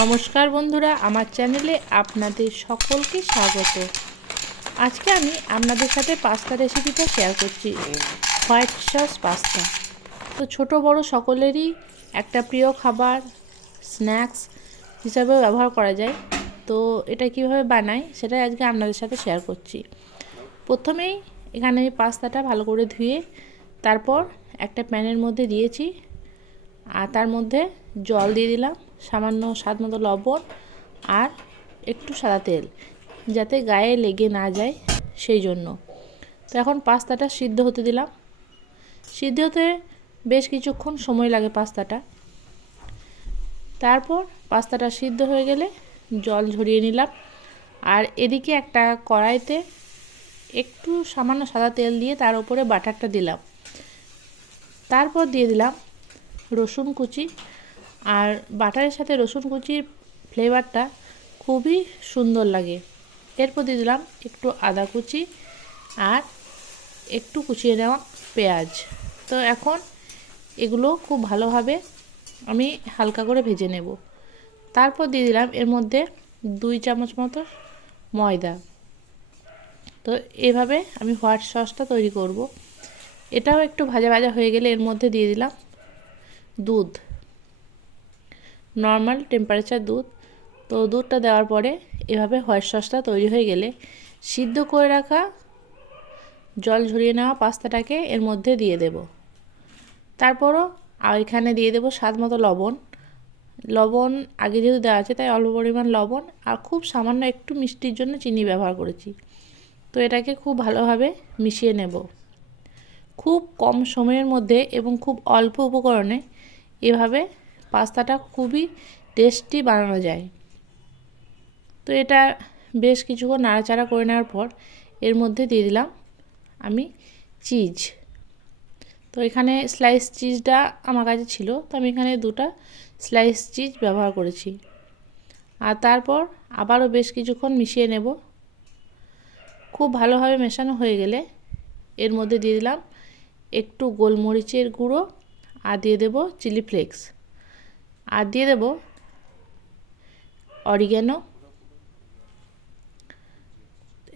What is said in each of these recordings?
নমস্কার বন্ধুরা, আমার চ্যানেলে আপনাদের সকলকে স্বাগত। আজকে আমি আপনাদের সাথে পাস্তা রেসিপিটা শেয়ার করছি, হোয়াইট সস পাস্তা। তো ছোট বড় সকলেরই একটা প্রিয় খাবার, স্ন্যাক্স হিসাবেও ব্যবহার করা যায়। তো এটা কিভাবে বানাই সেটাই আজকে আপনাদের সাথে শেয়ার করছি। প্রথমেই এখানে আমি পাস্তাটা ভালো করে ধুয়ে তারপর একটা প্যানের মধ্যে দিয়েছি, আর তার মধ্যে জল দিয়ে দিলাম, সামান্য স্বাদ মতো লবণ আর একটু সাদা তেল, যাতে গায়ে লেগে না যায় সেই জন্য। তো এখন পাস্তাটা সিদ্ধ হতে দিলাম। সিদ্ধ হতে বেশ কিছুক্ষণ সময় লাগে পাস্তাটা। তারপর পাস্তাটা সিদ্ধ হয়ে গেলে জল ঝরিয়ে নিলাম, আর এদিকে একটা কড়াইতে একটু সামান্য সাদা তেল দিয়ে তার উপরে বাটারটা দিলাম। তারপর দিয়ে দিলাম রসুন কুচি, আর বাটারের সাথে রসুন কুচির ফ্লেভারটা খুবই সুন্দর লাগে। এরপর দিয়ে দিলাম একটু আদা কুচি আর একটু কুচিয়ে নেওয়া পেঁয়াজ। তো এখন এগুলো খুব ভালোভাবে আমি হালকা করে ভেজে নেব। তারপর দিয়ে দিলাম এর মধ্যে 2 চামচ মতো ময়দা। তো এভাবে আমি হোয়াইট সসটা তৈরি করব। এটাও একটু ভাজা ভাজা হয়ে গেলে এর মধ্যে দিয়ে দিলাম দুধ, নর্মাল টেম্পারেচার দুধ। তো দুধটা দেওয়ার পরে এভাবে হোয়াইট সসটা তৈরি হয়ে গেলে সিদ্ধ করে রাখা জল ঝরিয়ে নেওয়া পাস্তাটাকে এর মধ্যে দিয়ে দেব। তারপরও এখানে দিয়ে দেব স্বাদ মতো লবণ। লবণ আগে যেহেতু দেওয়া আছে তাই অল্প পরিমাণ লবণ, আর খুব সামান্য একটু মিষ্টির জন্য চিনি ব্যবহার করেছি। তো এটাকে খুব ভালোভাবে মিশিয়ে নেব। খুব কম সময়ের মধ্যে এবং খুব অল্প উপকরণে এভাবে পাস্তাটা খুবই টেস্টি বানানো যায়। তো এটা বেশ কিছুক্ষণ নাড়াচাড়া করে নেওয়ার পর এর মধ্যে দিয়ে দিলাম আমি চিজ। তো এখানে স্লাইস চিজটা আমার কাছে ছিল, তো আমি এখানে 2টা স্লাইস চিজ ব্যবহার করেছি। আর তারপর আবারও বেশ কিছুক্ষণ মিশিয়ে নেব। খুব ভালোভাবে মেশানো হয়ে গেলে এর মধ্যে দিয়ে দিলাম একটু গোলমরিচের গুঁড়ো, আর দিয়ে দেব চিলি ফ্লেক্স, আর দিয়ে দেব অরিগ্যানো।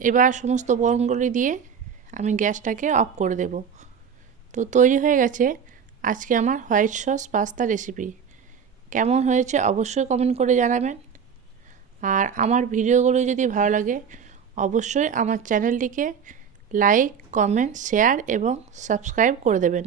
এবার সমস্ত উপকরণগুলি দিয়ে আমি গ্যাসটাকে অফ করে দেব। তো তৈরি হয়ে গেছে আজকে আমার হোয়াইট সস পাস্তা রেসিপি। কেমন হয়েছে অবশ্যই কমেন্ট করে জানাবেন। আর আমার ভিডিওগুলো যদি ভালো লাগে অবশ্যই আমার চ্যানেলটিকে লাইক, কমেন্ট, শেয়ার এবং সাবস্ক্রাইব করে দেবেন।